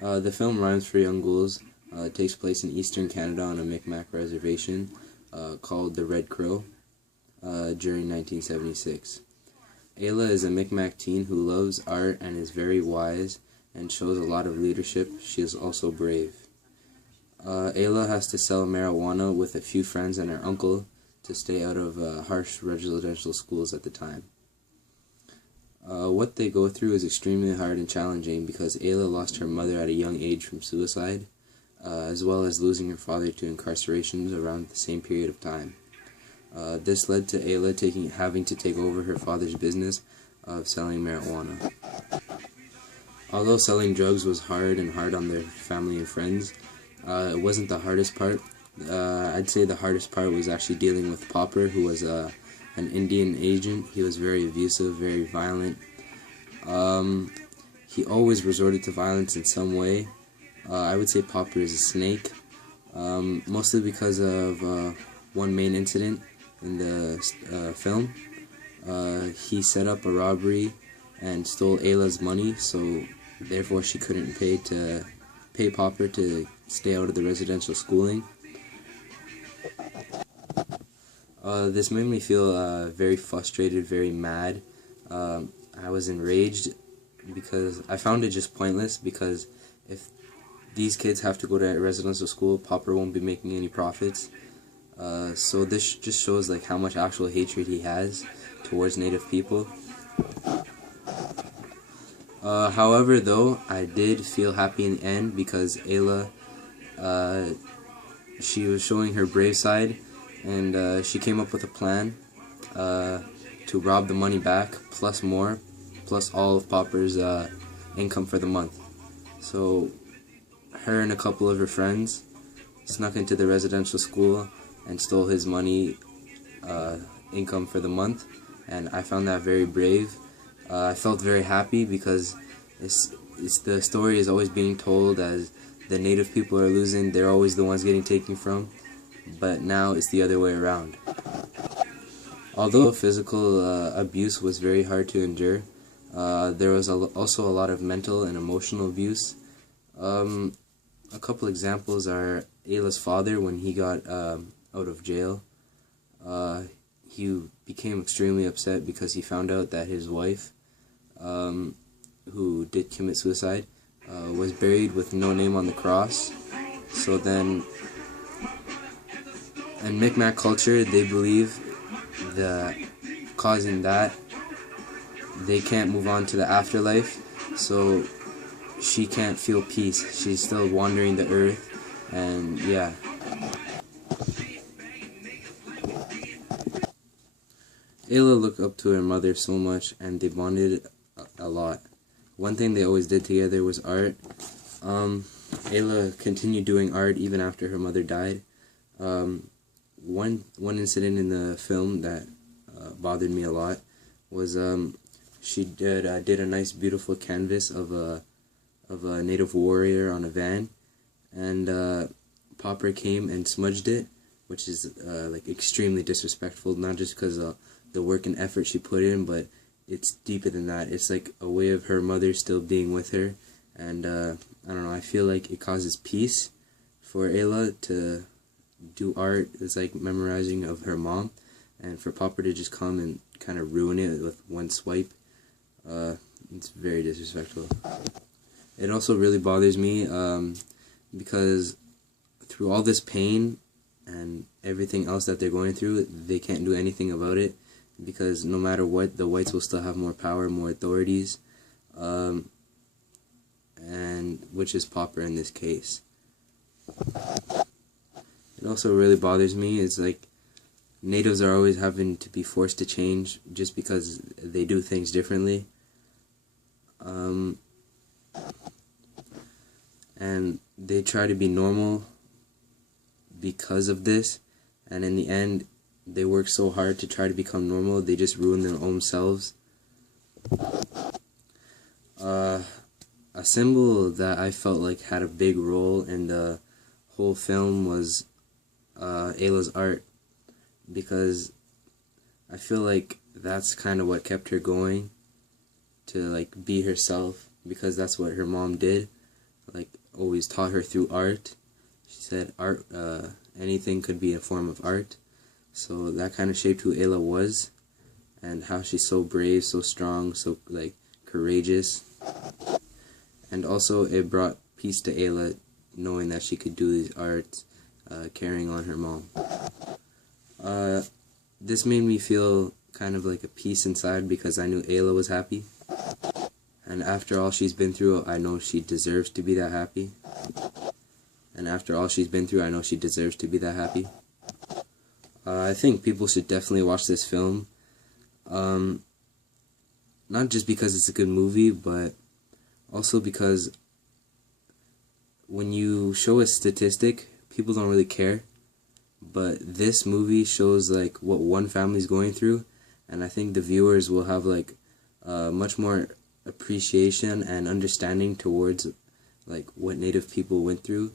The film Rhymes for Young Ghouls takes place in eastern Canada on a Micmac reservation called the Red Crow during 1976. Ayla is a Micmac teen who loves art and is very wise and shows a lot of leadership. She is also brave. Ayla has to sell marijuana with a few friends and her uncle to stay out of harsh residential schools at the time. What they go through is extremely hard and challenging because Ayla lost her mother at a young age from suicide, as well as losing her father to incarceration around the same period of time. This led to Ayla having to take over her father's business of selling marijuana. Although selling drugs was hard on their family and friends, it wasn't the hardest part. I'd say the hardest part was actually dealing with Popper, who was an Indian agent. He was very abusive, very violent. He always resorted to violence in some way. I would say Popper is a snake, mostly because of one main incident in the film. He set up a robbery and stole Ayla's money, so therefore she couldn't pay Popper to stay out of the residential schooling. This made me feel very frustrated, very mad. I was enraged because I found it just pointless, because if these kids have to go to residential school, Popper won't be making any profits. So this just shows like how much actual hatred he has towards Native people. However, though, I did feel happy in the end because Ayla, she was showing her brave side, and she came up with a plan to rob the money back, plus more, plus all of Popper's income for the month. So her and a couple of her friends snuck into the residential school and stole his money, income for the month, and I found that very brave. I felt very happy because the story is always being told as the Native people are losing, they're always the ones getting taken from, but now it's the other way around. Although physical abuse was very hard to endure, there was also a lot of mental and emotional abuse. A couple examples are Ayla's father. When he got out of jail, he became extremely upset because he found out that his wife, who did commit suicide, was buried with no name on the cross. So then, in Micmac culture, they believe that causing that, they can't move on to the afterlife, so she can't feel peace. She's still wandering the earth, and yeah. Ayla looked up to her mother so much, and they bonded a lot. One thing they always did together was art. Ayla continued doing art even after her mother died. One incident in the film that bothered me a lot was she did a nice beautiful canvas of a native warrior on a van, and Popper came and smudged it, which is like extremely disrespectful, not just because of the work and effort she put in, but it's deeper than that. It's like a way of her mother still being with her, and I don't know, I feel like it causes peace for Ayla to do art. It's like memorizing of her mom, and for Popper to just come and kind of ruin it with one swipe, it's very disrespectful. It also really bothers me because through all this pain and everything else that they're going through, they can't do anything about it, because no matter what, the whites will still have more power, more authorities, and which is Popper in this case. It also really bothers me is like natives are always having to be forced to change just because they do things differently. And they try to be normal because of this, and in the end they work so hard to try to become normal, they just ruin their own selves. A symbol that I felt like had a big role in the whole film was Ayla's art, because I feel like that's kind of what kept her going to like be herself, because that's what her mom did. like always taught her through art. She said art, anything could be a form of art. So that kind of shaped who Ayla was, and how she's so brave, so strong, so like courageous. And also it brought peace to Ayla, knowing that she could do these arts, carrying on her mom. This made me feel kind of like a peace inside, because I knew Ayla was happy. And after all she's been through, I know she deserves to be that happy. And after all she's been through, I know she deserves to be that happy. I think people should definitely watch this film. Not just because it's a good movie, but also because when you show a statistic, people don't really care. But this movie shows like what one family's going through, and I think the viewers will have like much more appreciation and understanding towards like what Native people went through.